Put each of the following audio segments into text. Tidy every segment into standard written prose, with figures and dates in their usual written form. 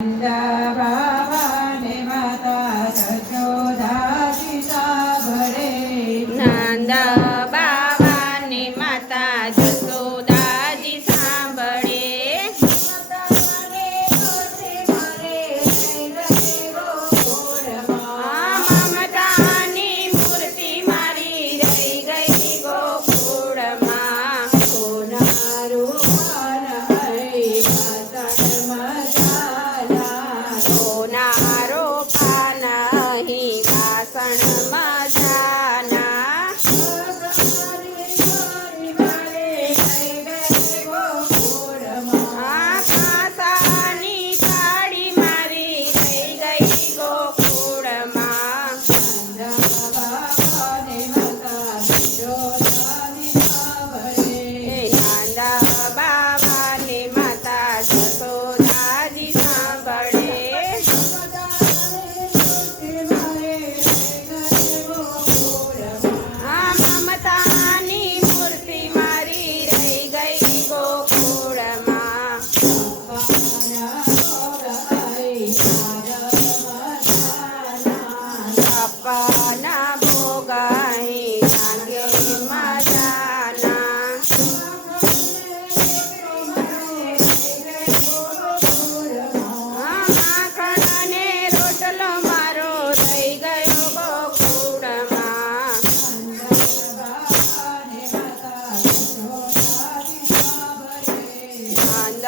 બાબાને માતા જશોદાજી સાંભળે. નંદ બાબાની માતા જશોદાજી સાંભળે. મમતાની મૂર્તિ મારી રહી ગઈ ગોકુળમાં. સોનારું પાન હઈ વાસણમાં ઝાલા. સોનારો પાન અહીં વાસણમાં જાના. કાંસાની થાળી મારી રહી ગઈ ગોકુળમાં. નંદ બાબાની માતા જશોદાજી સાંભળે. મમતાની મૂર્તિ મારી રહી ગઈ ગોકુળમાં. સપના ભોગાઈ લાગે મજાના. માખણને રોટલો મારો રહી ગયો ગોકુળમાં. નંદ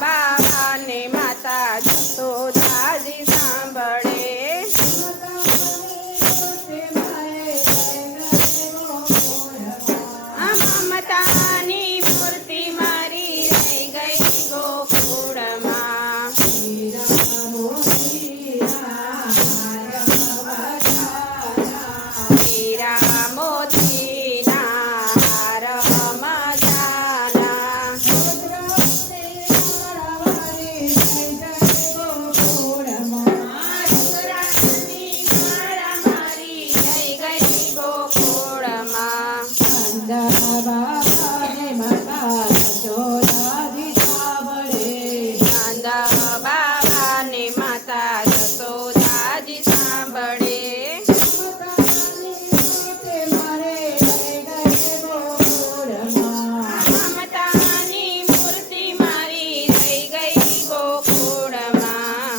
બાબાને માતા જશોદાજી સાંભળે. મમતાની મૂર્તિ મારી રહી ગઈ ગોકુળમાં. હીરા મોતીના હાર મજાના. રુદ્રાક્ષની માળા મારી રહી ગઈ ગોકુળમાં. નંદ બાબાને માતા જશોદાજી સાંભળે. મમતાની મૂર્તિ મારી રહી ગઈ ગોકુળમાં.